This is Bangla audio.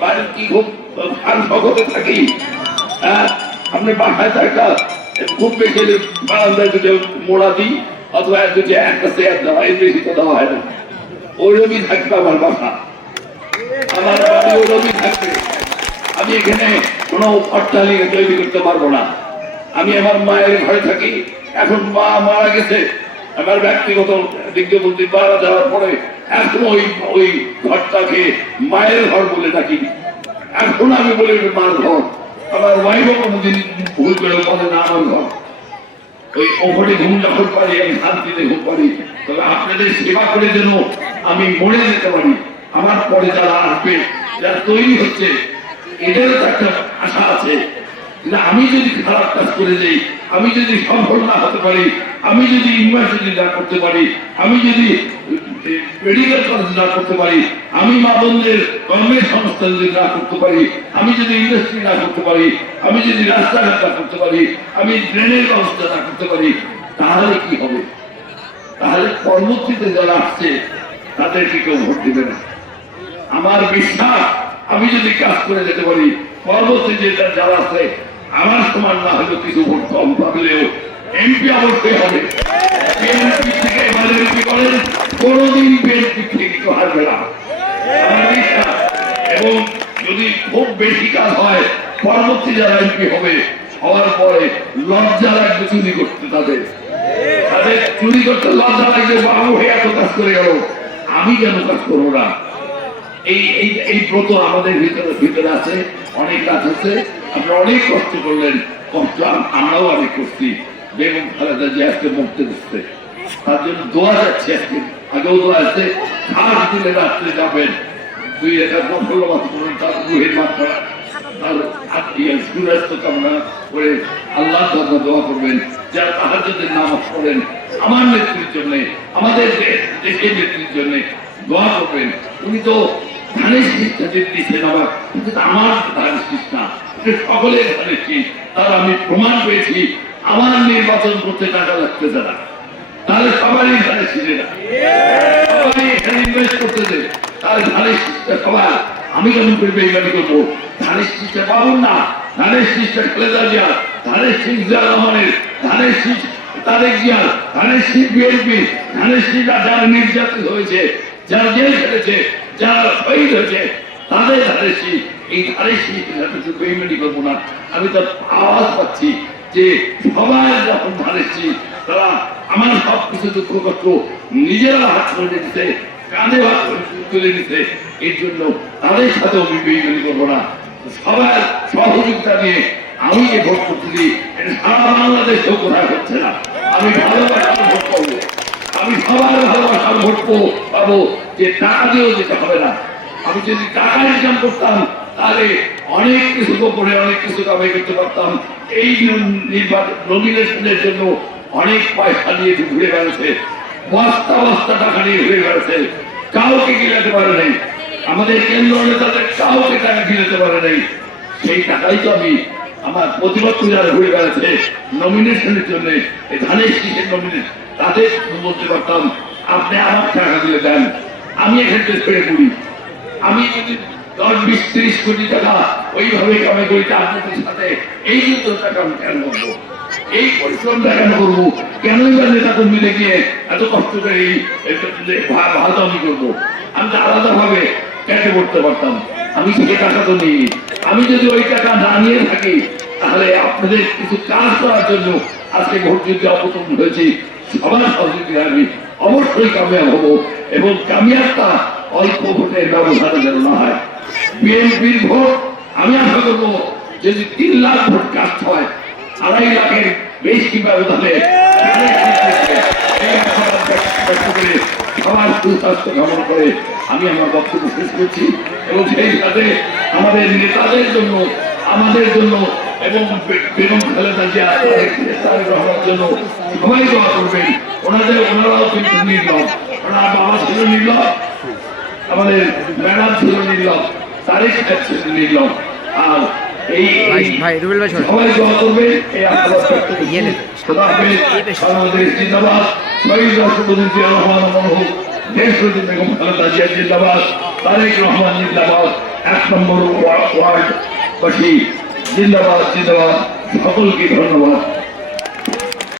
বাড়ির কি খুব ভগতে থাকি। আপনি বাসায় থাকা খুব বেশি বারান্দায় দুটো মোড়া দিই অথবা দুটো একটা চেয়ার দেওয়া এই বেশি তো দেওয়া হয় না। ওরমই থাকবে আমার বাসা, আমার বাড়ি ওরমই থাকবে। আমি এখানে কোনো অট্টালিকা তৈরি করতে পারবো না। আমি আমার মায়ের ঘরে থাকি। এখন মা মারা গেছে, আমার ব্যক্তিগত দিক দিয়ে বলতে মারা যাওয়ার পরে এখন ওই ঘরটাকে মায়ের ঘর বলে ডাকি। এখন আমি বলি মার ঘর। আমার ওয়াইফও কোনোদিন ভুল করে বলে না আমার ঘর। ওই ওপরে ঘুম যখন পারি আমি শান্তিতে ঘুম পারি। তবে আপনাদের সেবা করে যেন আমি মরে যেতে পারি, আমার পরে যারা আসবে, যারা তৈরি হচ্ছে, এদেরও তো একটা আশা আছে। আমি যদি খারাপ কাজ করে যাই, আমি যদি সফল না হতে পারি, আমি যদি ইউনিভার্সিটি না করতে পারি, আমি যদি মেডিকেল কলেজ না করতে পারি, আমি মা বোনদের কর্মের সংস্থা যদি না করতে পারি, আমি যদি ইন্ডাস্ট্রি না করতে পারি, আমি যদি রাস্তাঘাট না করতে পারি, আমি ড্রেনের ব্যবস্থা না করতে পারি, তাহলে কি হবে? তাহলে পরবর্তীতে যারা আসছে তাদেরকে কেউ ভোট দেবে না। আমার বিশ্বাস আমি যদি কাজ করে যেতে পারি, পরবর্তীতে যারা আছে আমার সমান না হলেও কিছু ভোট কম পাবলেও এমপি অবশ্যই হবে। বিএনপি থেকে এমপি করেন, কোনদিন বিএনপি থেকে কেউ হারবে না আমার বিশ্বাস। এবং যদি খুব বেশি কাজ হয়, পরবর্তী যারা এমপি হবে, হওয়ার পরে লজ্জা লাগবে চুরি করতে। তাদের চুরি করতে লজ্জা লাগবে, বাবু হয়ে এত কাজ করে গেল, আমি কেন কাজ করবো না? এই ব্রত আমাদের ভিতরে আছে, অনেক কাজ আছে। আপনারা অনেক কষ্ট করলেন, কষ্ট আমরাও অনেক করছি। বেগম খালেদা জিয়া আজকে মুক্তি দিচ্ছে, তার জন্য দোয়া যাচ্ছে। আজকে আগেও দোয়া আছে, খাস দিলে রাত্রে যাবেন, 2 রেখার মফল্লবাদ করবেন, তার রুহের মাত্রা, তার আত্মীয় সুরাস্ত কামনা করে আল্লাহ তাআলা দোয়া করবেন। যারা তাহাজ্জুদের নামাজ পড়েন, আমার নেত্রীর জন্য, আমাদের দেশের নেত্রীর জন্য দোয়া করবেন। উনি তো ধানের শীষটা দিচ্ছেন, আবার কিন্তু আমার ধানের শীষ না, সকলের ধানের শীষ। তার আমি প্রমাণ পেয়েছি। আমার নির্বাচন করতে টাকা লাগতেছে না, তাহলে সবারই ধানের শীষে না, সবাই এখানে ইনভেস্ট করতেছে, তাহলে ধানের শীষটা সবার। আমি কেমন করে বেইমানি করবো? ধানের শীষটা পাবো না, ধানের শীষটা খালেদা জিয়া, ধানের শীষ জিয়া রহমানের, ধানের শীষ তারেক জিয়া, ধানের শীষ বিএনপি, ধানের শীষ যারা নির্যাতিত হয়েছে, যারা জেল খেটেছে, যারা শহীদ হয়েছে, তাদের ধানের শীষ। এই ধানের শীষ বেইমানি করবো না। আমি তো আওয়াজ পাচ্ছি যে সবাই যখন ধানের শীষ, তারা আমার সব কিছু দুঃখ কষ্ট নিজেরা হাত করে দিচ্ছে, কাঁধে হাত তুলে দিচ্ছে। এর জন্য তাদের সাথে আমি বেইমানি করবো না। সবার সহযোগিতা নিয়ে আমি যে ভোট করতেছি, এটা সারা বাংলাদেশেও কোথায় হচ্ছে না। আমি ভালোবাসার ভোট পাবো, আমি সবার ভালোবাসার ভোট পাবো, যে টাকা দিয়েও যেতে হবে না। আমি যদি টাকা ইনকাম করতাম, তাহলে অনেক কিছু গোপনে অনেক কিছু কামাই করতে পারতাম। এই নির্বাচন নমিনেশনের জন্য অনেক পয়সা নিয়ে ঘুরে বেড়াচ্ছে, বস্তা বস্তা টাকা নিয়ে ঘুরে বেড়াচ্ছে, কাউকে গিলাতে পারে নাই। আমাদের কেন্দ্র নেতাদের কাউকে টাকা গিলাতে পারে নাই। সেই টাকাই তো আমি আমার প্রতিবাদ যারা ঘুরে বেড়াচ্ছে নমিনেশনের জন্য, এই ধানের শীষের নমিনেশন, তাদের বলতে পারতাম আপনি আমার টাকা দিলে দেন, আমি এখানে ছেড়ে পড়ি। আমি যদি 10, 20, 30 কোটি টাকা ওইভাবে কামাই করি, আপনাদের সাথে এই যুদ্ধ টাকা আমি কেন করবো? এই পরিশ্রমটা কেন করবো? কেনই বা নেতা কর্মীতে গিয়ে এত কষ্ট করে ভালো আমি করবো? আমি তো আলাদা ভাবে কেটে পড়তে পারতাম। আমি সেই টাকা তো নেই। আমি যদি ওই টাকা না নিয়ে থাকি, তাহলে আপনাদের কিছু কাজ করার জন্য আজকে ভোট যুদ্ধে অপতন হয়েছি। সবার সহযোগিতা আমি অবশ্যই কামিয়াব হবো, এবং কামিয়াবটা অল্প ভোটের ব্যবধানে যেন না হয়। বিএনপির ভোট আমি আশা করবো যদি 3 লাখ ভোট কাস্ট হয়, 2.5 লাখের বেশি ব্যবধানে সবার সুস্বাস্থ্য কামনা করে আমি আমার বক্তব্য শেষ করছি। এবং সেই সাথে আমাদের নেতাদের জন্য, আমাদের জন্য, এবং বেগম খালেদা জিয়া তারেক রহমানের জন্য সবাই দোয়া করবেন। ওনারাও কিন্তু নির্লভ, ওনার বাবা ছিল নির্লভ, আমাদের ম্যাডাম ছিল নির্লভ, তারেক সাহেব ছিল নির্লভ। আর এই সবাই দোয়া করবে। এই বাংলাদেশ জিন্দাবাদ, শহীদ রাষ্ট্রপতি জিয়া রহমান মরহুম, দেশপ্রতি বেগম খালেদা জিয়া জিন্দাবাদ, তারেক রহমান জিন্দাবাদ। নম্বর ওয়ার্ড বাসী জিন্দাবাদ জিন্দাবাদ, সকলকে ধন্যবাদ।